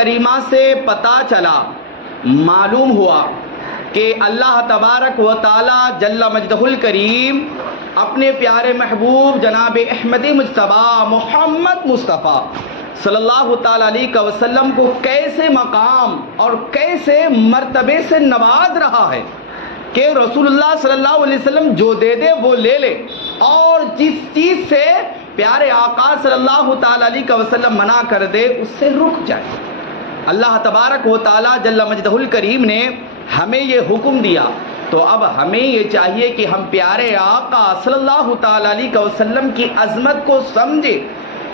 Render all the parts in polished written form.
کریمہ سے پتہ چلا، معلوم ہوا کہ اللہ تبارک و تعالی جل مجدہ الکریم اپنے پیارے محبوب جناب احمد مجتبیٰ محمد مصطفیٰ صلی اللہ تعالی علیہ وسلم کو کیسے مقام اور کیسے مرتبے سے نواز رہا ہے کہ رسول اللہ صلی اللہ علیہ وسلم جو دے دے وہ لے لے، اور جس چیز سے پیارے آقا صلی اللہ تعالی علیہ وسلم منع کر دے اس سے رک جائے۔ اللہ تبارک و تعالی جل مجدہ الکریم نے ہمیں یہ حکم دیا، تو اب ہمیں یہ چاہیے کہ ہم پیارے آقا صلی اللہ تعالی علیہ وسلم کی عظمت کو سمجھیں،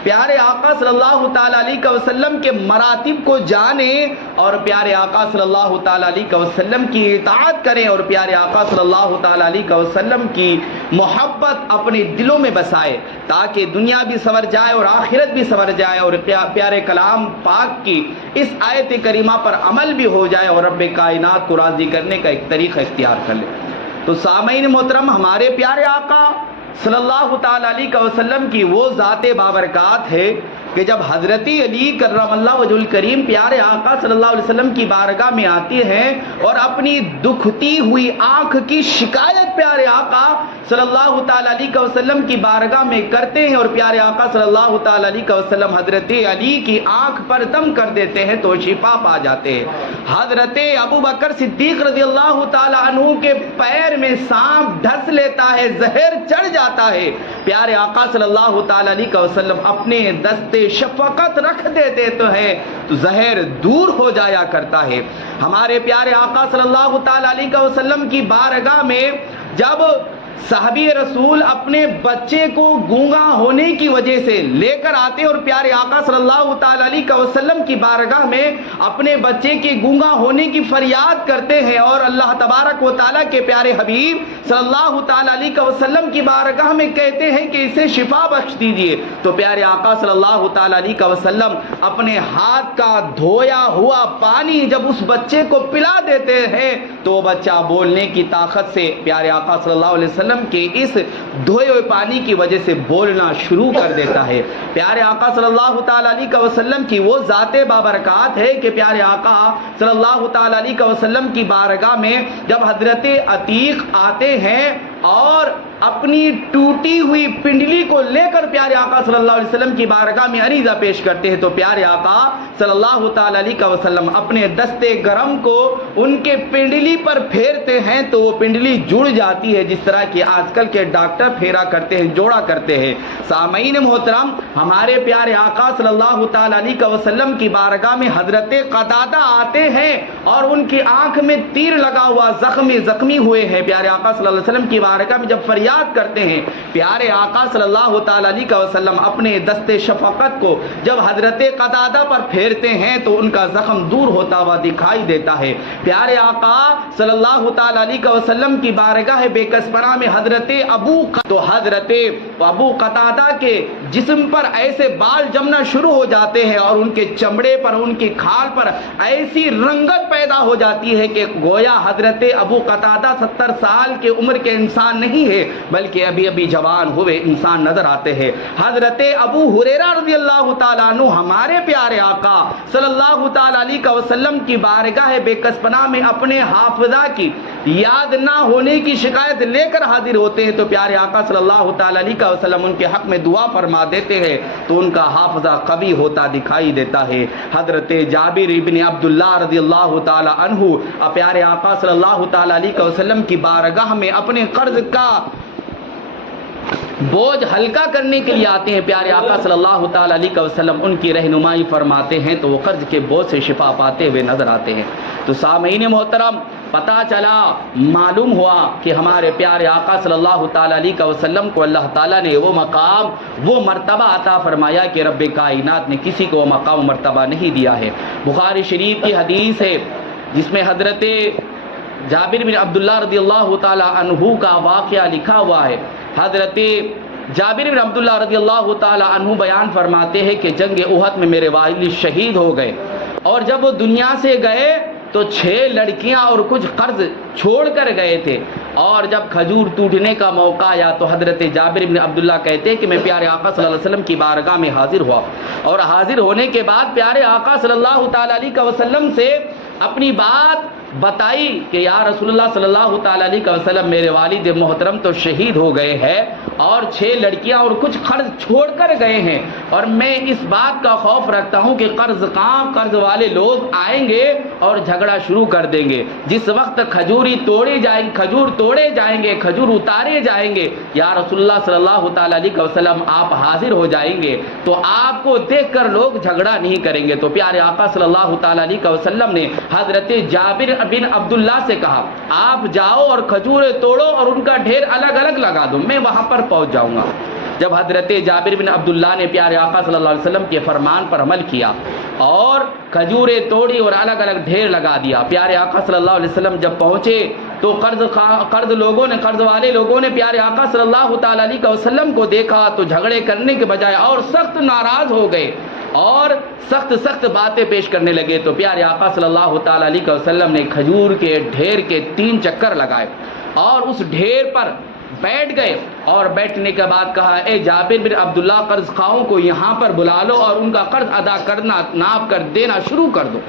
پیارے آقا صلی اللہ تعالی علیہ وسلم کے مراتب کو جانیں، اور پیارے آقا صلی اللہ تعالی علیہ وسلم کی اطاعت کریں، اور پیارے آقا صلی اللہ تعالی علیہ وسلم کی محبت اپنے دلوں میں بسائے، تاکہ دنیا بھی سنور جائے اور آخرت بھی سنور جائے، اور پیارے کلام پاک کی اس آیت کریمہ پر عمل بھی ہو جائے، اور رب کائنات کو راضی کرنے کا ایک طریقہ اختیار کر لے۔ تو سامعین محترم، ہمارے پیارے آقا صلی اللہ تعالی علیہ وسلم کی وہ ذات بابرکات ہے کہ جب حضرت علی کرم اللہ وجہ الکریم پیارے آقا صلی اللہ علیہ وسلم کی بارگاہ میں آتی ہیں اور اپنی دکھتی ہوئی آنکھ کی شکایت پیارے آقا صلی اللہ تعالی علیہ وسلم کی بارگاہ میں کرتے ہیں، اور پیارے آقا صلی اللہ تعالی علیہ وسلم حضرت علی کی آنکھ پر دم کر دیتے ہیں تو شفا پا جاتے ہیں۔ حضرت ابو بکر صدیق رضی اللہ تعالی عنہ کے پیر میں سانپ ڈھس لیتا ہے، زہر چڑھ جاتا ہے، پیارے آقا صلی اللہ تعالی علیہ وسلم اپنے دستے شفقت رکھ دیتے تو زہر دور ہو جایا کرتا ہے۔ ہمارے پیارے آقا صلی اللہ تعالی علیہ وسلم کی بارگاہ میں جب صحابی رسول اپنے بچے کو گونگا ہونے کی وجہ سے لے کر آتے اور پیارے آقا صلی اللہ تعالی علیہ وسلم کی بارگاہ میں اپنے بچے کے گونگا ہونے کی فریاد کرتے ہیں، اور اللہ تبارک و تعالیٰ کے پیارے حبیب صلی اللہ تعالی علیہ وسلم کی بارگاہ میں کہتے ہیں کہ اسے شفا بخش دیجیے، تو پیارے آقا صلی اللہ تعالی علیہ وسلم اپنے ہاتھ کا دھویا ہوا پانی جب اس بچے کو پلا دیتے ہیں تو وہ بچہ بولنے کی طاقت سے پیارے آقا صلی اللہ علیہ وسلم کے اس دھوئے ہوئے پانی کی وجہ سے بولنا شروع کر دیتا ہے۔ پیارے آقا صلی اللہ تعالی علیہ وسلم کی وہ ذات بابرکات ہے کہ پیارے آقا صلی اللہ تعالی علیہ وسلم کی بارگاہ میں جب حضرت عتیق آتے ہیں اور اپنی ٹوٹی ہوئی پنڈلی کو لے کر پیارے آقا صلی اللہ علیہ وسلم کی بارگاہ میں عریضہ پیش کرتے ہیں، تو پیارے آقا صلی اللہ تعالی علیہ وسلم اپنے دستے گرم کو ان کے پنڈلی پر پھیرتے ہیں تو وہ پنڈلی جڑ جاتی ہے، جس طرح کہ آج کل کے ڈاکٹر پھیرا کرتے ہیں، جوڑا کرتے ہیں۔ سامعین محترم، ہمارے پیارے آقا صلی اللہ تعالی علیہ وسلم کی بارگاہ میں حضرت قتادہ آتے ہیں اور ان کی آنکھ میں تیر لگا ہوا زخمی ہوئے ہیں، پیارے آقا صلی اللہ علیہ وسلم کی بارگاہ میں جب فریاد کرتے ہیں، پیارے آقا صلی اللہ تعالی علیہ وسلم اپنے دستے شفقت کو جب حضرت قتادہ پر پھیرتے ہیں تو ان کا زخم دور ہوتا ہوا دکھائی دیتا ہے۔ پیارے آقا صلی اللہ تعالی علیہ وسلم کی بارگاہ بے کسپرہ میں حضرت ابو قتادہ کے جسم پر ایسے بال جمنا شروع ہو جاتے ہیں اور ان کے چمڑے پر، ان کی کھال پر ایسی رنگت پیدا ہو جاتی ہے کہ گویا حضرت ابو قتادہ 70 سال کے عمر کے انسان نہیں ہے بلکہ ابھی جوان ہوئے انسان نظر آتے ہیں۔ حضرت ابو ہریرہ رضی اللہ تعالیٰ عنہ ہمارے پیارے آقا صلی اللہ تعالیٰ علیہ وسلم کی بارگاہ بے کسپنہ میں اپنے حافظہ کی یاد نہ ہونے کی شکایت لے کر حاضر ہوتے ہیں تو پیارے آقا صلی اللہ تعالیٰ علیہ وسلم ان کے حق میں دعا فرما دیتے ہیں تو ان کا حافظہ قوی ہوتا دکھائی دیتا ہے۔ حضرت جابر ابن عبداللہ رضی اللہ تعالیٰ عنہ پیارے آقا صلی اللہ تعالیٰ علیہ وسلم کی بارگاہ میں اپنے قرض کا بوجھ ہلکا کرنے کے لیے آتے ہیں، پیارے آقا صلی اللہ تعالیٰ علیہ وسلم ان کی رہنمائی فرماتے ہیں تو وہ قرض کے بوجھ سے شفا پاتے ہوئے نظر آتے ہیں۔ تو سامعین محترم، پتہ چلا، معلوم ہوا کہ ہمارے پیارے آقا صلی اللہ تعالیٰ علیہ وسلم کو اللہ تعالیٰ نے وہ مقام، وہ مرتبہ عطا فرمایا کہ رب کائنات نے کسی کو وہ مقام و مرتبہ نہیں دیا ہے۔ بخاری شریف کی حدیث ہے جس میں حضرت جابر بن عبداللہ رضی اللہ تعالیٰ عنہ کا واقعہ لکھا ہوا ہے۔ حضرت جابر بن عبداللہ رضی اللہ تعالیٰ عنہ بیان فرماتے ہیں کہ جنگ احد میں میرے والد شہید ہو گئے اور جب وہ دنیا سے گئے تو 6 لڑکیاں اور کچھ قرض چھوڑ کر گئے تھے اور جب کھجور ٹوٹنے کا موقع آیا تو حضرت جابر بن عبداللہ کہتے کہ میں پیارے آقا صلی اللہ علیہ وسلم کی بارگاہ میں حاضر ہوا، اور حاضر ہونے کے بعد پیارے آقا صلی اللہ تعالیٰ علیہ وسلم سے اپنی بات بتائی کہ یا رسول اللہ صلی اللہ تعالیٰ علیہ وسلم، میرے والد محترم تو شہید ہو گئے ہیں اور 6 لڑکیاں اور کچھ قرض چھوڑ کر گئے ہیں، اور میں اس بات کا خوف رکھتا ہوں کہ قرض والے لوگ آئیں گے اور جھگڑا شروع کر دیں گے، جس وقت کھجور توڑے جائیں گے، کھجور اتارے جائیں گے، یا رسول اللہ صلی اللہ تعالیٰ علیہ وسلم آپ حاضر ہو جائیں گے تو آپ کو دیکھ کر لوگ جھگڑا نہیں کریں گے۔ تو پیارے آقا صلی اللہ تعالیٰ علیہ وسلم نے حضرت جابر بن عبداللہ سے کہا آپ جاؤ اور کھجوریں توڑو اور ان کا ڈھیر الگ الگ لگا دو، میں وہاں پر پہنچ جاؤں گا۔ جب حضرت جابر بن عبداللہ نے پیارے آقا صلی اللہ علیہ وسلم کے فرمان پر عمل کیا اور کھجوریں توڑی اور الگ الگ ڈھیر لگا دیا، پیارے آقا صلی اللہ علیہ وسلم جب پہنچے تو قرض والے لوگوں نے پیارے آقا صلی اللہ تعالیٰ علیہ وسلم کو دیکھا تو جھگڑے کرنے کے بجائے اور سخت ناراض ہو گئے اور سخت باتیں پیش کرنے لگے۔ تو پیارے آقا صلی اللہ تعالیٰ علیہ وسلم نے کھجور کے ڈھیر کے 3 چکر لگائے اور اس ڈھیر پر بیٹھ گئے، اور بیٹھنے کے بعد کہا اے جابر بن عبداللہ، قرض خواہوں کو یہاں پر بلا لو اور ان کا قرض ادا کرنا ناپ کر دینا شروع کر دو۔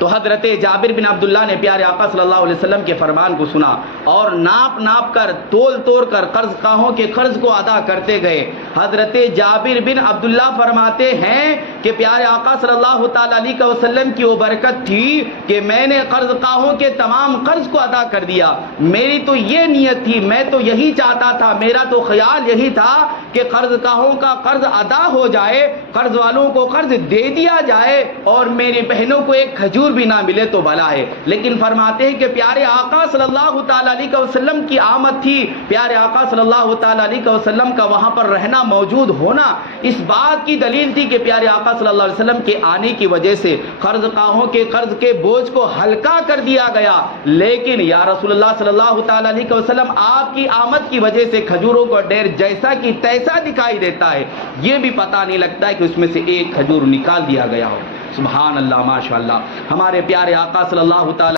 تو حضرت جابر بن عبداللہ نے پیارے آقا صلی اللہ علیہ وسلم کے فرمان کو سنا اور ناپ کر توڑ کر قرض خواہوں کے قرض کو ادا کرتے گئے۔ حضرت جابر بن عبداللہ فرماتے ہیں کہ پیارے آقا صلی اللہ تعالیٰ علیہ وسلم کی وہ برکت تھی کہ میں نے قرض خواہوں کے تمام قرض کو ادا کر دیا۔ میری تو یہ نیت تھی، میں تو یہی چاہتا تھا، میرا تو خیال یہی تھا کہ قرض خواہوں کا قرض ادا ہو جائے، قرض والوں کو قرض دے دیا جائے اور میری بہنوں کو ایک کھجور بھی نہ ملے تو بھلا ہے۔ لیکن فرماتے ہیں کہ پیارے آقا صلی اللہ تعالیٰ علیہ وسلم کی آمد تھی، پیارے آقا صلی اللہ تعالیٰ علیہ وسلم کا وہاں پر رہنا، موجود ہونا اس بات کی دلیل تھی کہ پیارے آقا صلی اللہ علیہ وسلم کے آنے کی وجہ سے قرض خواہوں کے قرض کے بوجھ کو ہلکا کر دیا گیا۔ لیکن یا رسول اللہ صلی اللہ تعالیٰ علیہ وسلم، آپ کی آمد کی وجہ سے کھجوروں کا ڈھیر جیسا کی تیسا دکھائی دیتا ہے، یہ بھی پتہ نہیں لگتا ہے کہ اس میں سے ایک کھجور نکال دیا گیا ہو۔ سبحان اللہ، ماشاء اللہ، ہمارے پیارے آقا صلی اللہ تعالیٰ